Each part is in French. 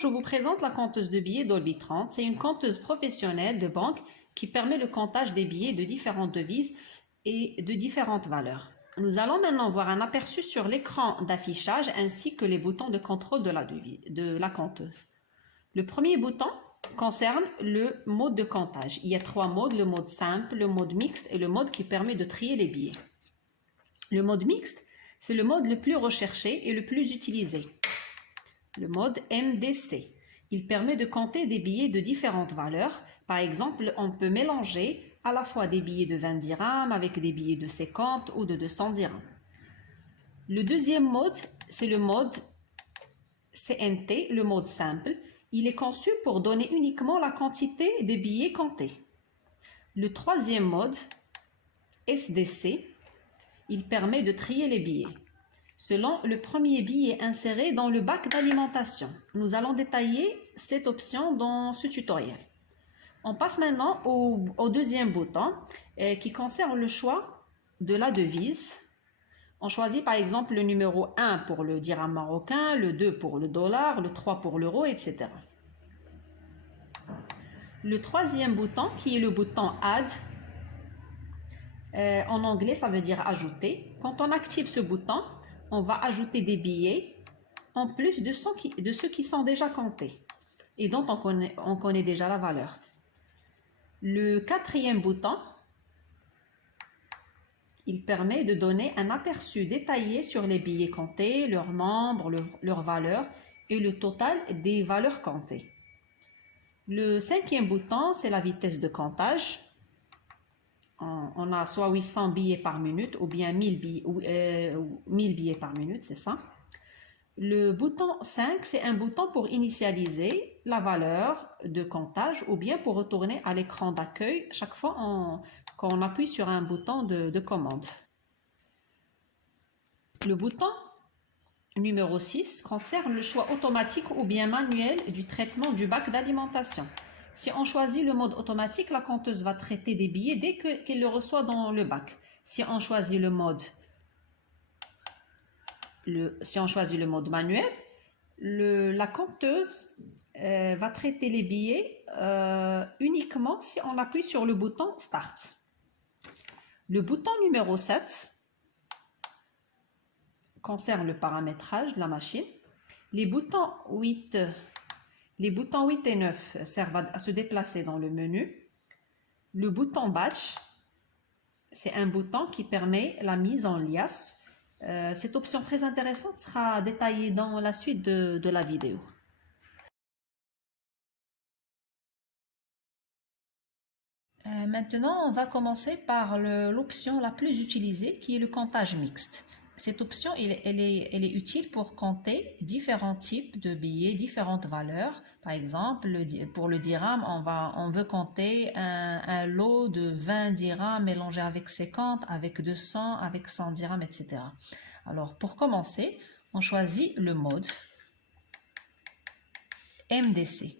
je vous présente la compteuse de billets Dolby 30. C'est une compteuse professionnelle de banque qui permet le comptage des billets de différentes devises et de différentes valeurs. Nous allons maintenant voir un aperçu sur l'écran d'affichage ainsi que les boutons de contrôle de la compteuse. Le premier bouton concerne le mode de comptage. Il y a trois modes, le mode simple, le mode mixte et le mode qui permet de trier les billets. Le mode mixte, c'est le mode le plus recherché et le plus utilisé. Le mode MDC. Il permet de compter des billets de différentes valeurs. Par exemple, on peut mélanger à la fois des billets de 20 dirhams avec des billets de 50 ou de 200 dirhams. Le deuxième mode, c'est le mode CNT, le mode simple. Il est conçu pour donner uniquement la quantité des billets comptés. Le troisième mode, SDC, il permet de trier les billets selon le premier billet inséré dans le bac d'alimentation. Nous allons détailler cette option dans ce tutoriel. On passe maintenant au deuxième bouton qui concerne le choix de la devise. On choisit par exemple le numéro 1 pour le dirham marocain, le 2 pour le dollar, le 3 pour l'euro, etc. Le troisième bouton qui est le bouton Add, en anglais ça veut dire ajouter. Quand on active ce bouton, on va ajouter des billets en plus de ceux qui sont déjà comptés et dont on connaît déjà la valeur. Le quatrième bouton, il permet de donner un aperçu détaillé sur les billets comptés, leur nombre, leur valeur et le total des valeurs comptées. Le cinquième bouton, c'est la vitesse de comptage. On a soit 800 billets par minute ou bien 1000 billets par minute, c'est ça. Le bouton 5, c'est un bouton pour initialiser la valeur de comptage ou bien pour retourner à l'écran d'accueil chaque fois qu'on appuie sur un bouton de commande. Le bouton numéro 6 concerne le choix automatique ou bien manuel du traitement du bac d'alimentation. Si on choisit le mode automatique, la compteuse va traiter des billets dès qu'elle le reçoit dans le bac. Si on choisit le mode manuel, la compteuse va traiter les billets uniquement si on appuie sur le bouton Start. Le bouton numéro 7 concerne le paramétrage de la machine. Les boutons 8 et 9 servent à se déplacer dans le menu. Le bouton Batch, c'est un bouton qui permet la mise en liasse. Cette option très intéressante sera détaillée dans la suite de la vidéo. Maintenant, on va commencer par l'option la plus utilisée qui est le comptage mixte. Cette option, elle est utile pour compter différents types de billets, différentes valeurs. Par exemple, pour le dirham, on veut compter un lot de 20 dirhams mélangé avec 50, avec 200, avec 100 dirhams, etc. Alors, pour commencer, on choisit le mode MDC.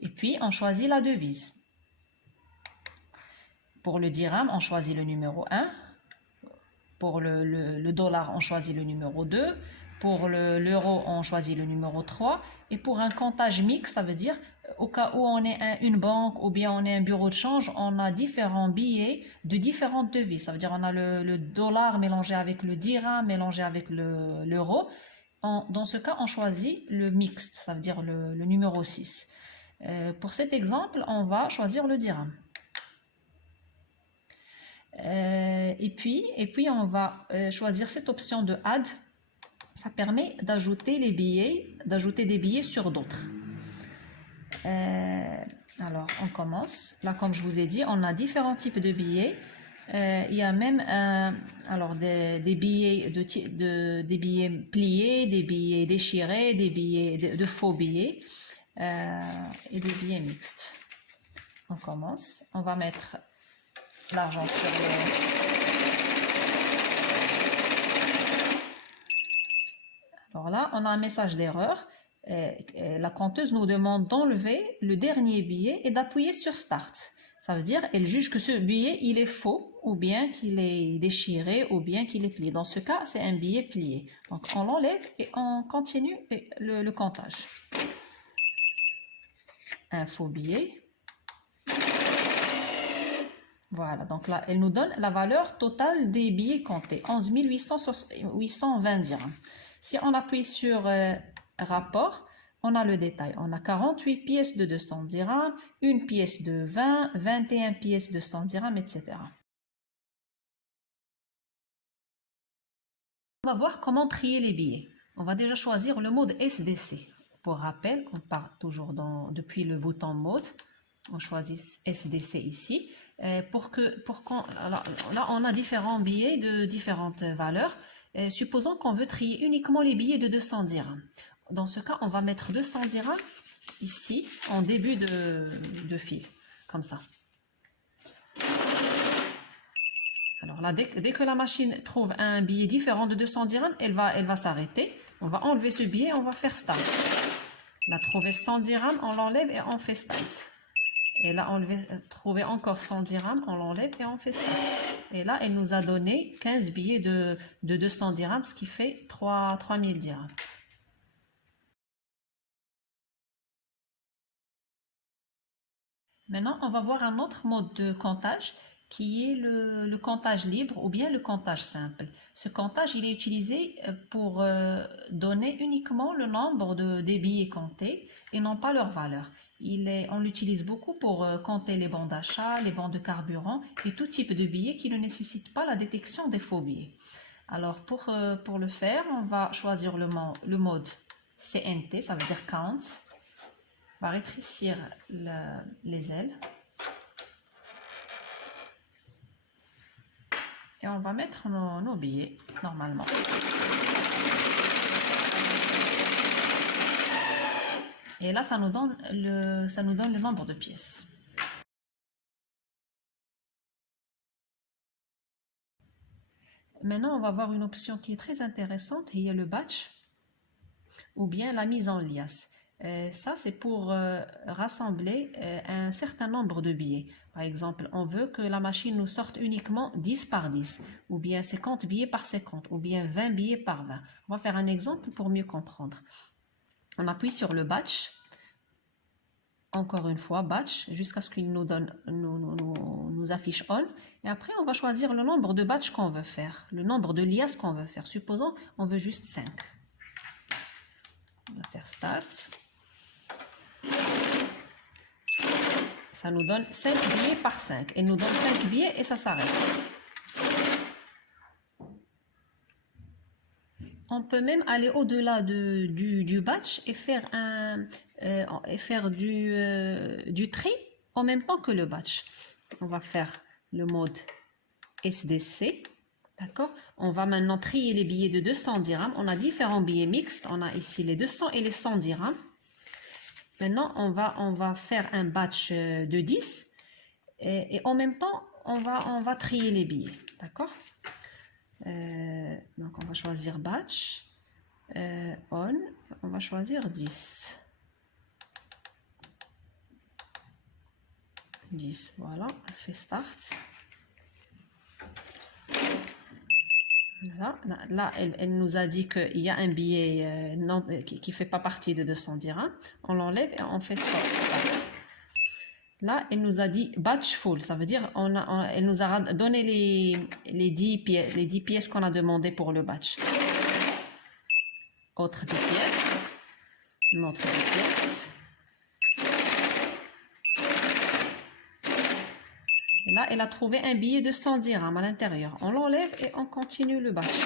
Et puis, on choisit la devise. Pour le dirham, on choisit le numéro 1. Pour le dollar, on choisit le numéro 2. Pour l'euro, on choisit le numéro 3. Et pour un comptage mixte, ça veut dire au cas où on est une banque ou bien on est un bureau de change, on a différents billets de différentes devises. Ça veut dire on a le dollar mélangé avec le dirham, mélangé avec l'euro. Dans ce cas, on choisit le mixte, ça veut dire le numéro 6. Pour cet exemple, on va choisir le dirham. Et puis on va choisir cette option de Add. Ça permet d'ajouter des billets sur d'autres. Alors on commence. Là, comme je vous ai dit, on a différents types de billets. Il y a même des billets des billets pliés, des billets déchirés, des billets de faux billets et des billets mixtes. On commence. On va mettre l'argent sur Alors là, on a un message d'erreur. La compteuse nous demande d'enlever le dernier billet et d'appuyer sur Start. Ça veut dire qu'elle juge que ce billet, il est faux, ou bien qu'il est déchiré, ou bien qu'il est plié. Dans ce cas, c'est un billet plié. Donc, on l'enlève et on continue le comptage. un faux billet. Voilà, donc là, elle nous donne la valeur totale des billets comptés, 11 820 dirhams. Si on appuie sur rapport, on a le détail. On a 48 pièces de 200 dirhams, une pièce de 20, 21 pièces de 100 dirhams, etc. On va voir comment trier les billets. On va déjà choisir le mode SDC. Pour rappel, on part toujours depuis le bouton mode. On choisit SDC ici. Là, on a différents billets de différentes valeurs. Supposons qu'on veut trier uniquement les billets de 200 dirhams. Dans ce cas, on va mettre 200 dirhams ici, en début de fil, comme ça. Alors là, dès que la machine trouve un billet différent de 200 dirhams, elle va s'arrêter. On va enlever ce billet, on va faire Start. Là, trouver 100 dirhams, on l'enlève et on fait Start. Et là, trouver encore 100 dirhams, on l'enlève et on fait Start. Et là, elle nous a donné 15 billets de 200 dirhams, ce qui fait 3000 dirhams. Maintenant, on va voir un autre mode de comptage qui est le comptage libre ou bien le comptage simple. Ce comptage, il est utilisé pour donner uniquement le nombre des billets comptés et non pas leur valeur. On l'utilise beaucoup pour compter les bons d'achat, les bons de carburant et tout type de billets qui ne nécessitent pas la détection des faux billets. Alors, pour le faire, on va choisir le mode CNT, ça veut dire Count. On va rétrécir les ailes. Et on va mettre nos billets normalement. Et là, ça nous donne le nombre de pièces. Maintenant, on va voir une option qui est très intéressante. Il y a le batch ou bien la mise en liasse. Ça, c'est pour rassembler un certain nombre de billets. Par exemple, on veut que la machine nous sorte uniquement 10 par 10, ou bien 50 billets par 50, ou bien 20 billets par 20. On va faire un exemple pour mieux comprendre. On appuie sur le batch. Encore une fois, batch, jusqu'à ce qu'il nous affiche on. Et après, on va choisir le nombre de batch qu'on veut faire, le nombre de liasses qu'on veut faire. Supposons, on veut juste 5. On va faire Start. Ça nous donne 5 billets par 5. Elle nous donne 5 billets et ça s'arrête. On peut même aller au-delà du batch et faire du tri en même temps que le batch. On va faire le mode SDC. D'accord? On va maintenant trier les billets de 200 dirhams. On a différents billets mixtes. On a ici les 200 et les 100 dirhams. Maintenant, on va faire un batch de 10 et en même temps, on va trier les billets. D'accord? Donc, on va choisir batch, on va choisir 10. 10, voilà, on fait Start. Là, elle nous a dit qu'il y a un billet qui ne fait pas partie de 200 dirhams. On l'enlève et on fait Start. Là, elle nous a dit batch full. Ça veut dire elle nous a donné les 10 pièces qu'on a demandé pour le batch. Autre 10 pièces. Une autre 10 pièces. Et là, elle a trouvé un billet de 100 dirhams à l'intérieur. On l'enlève et on continue le batch.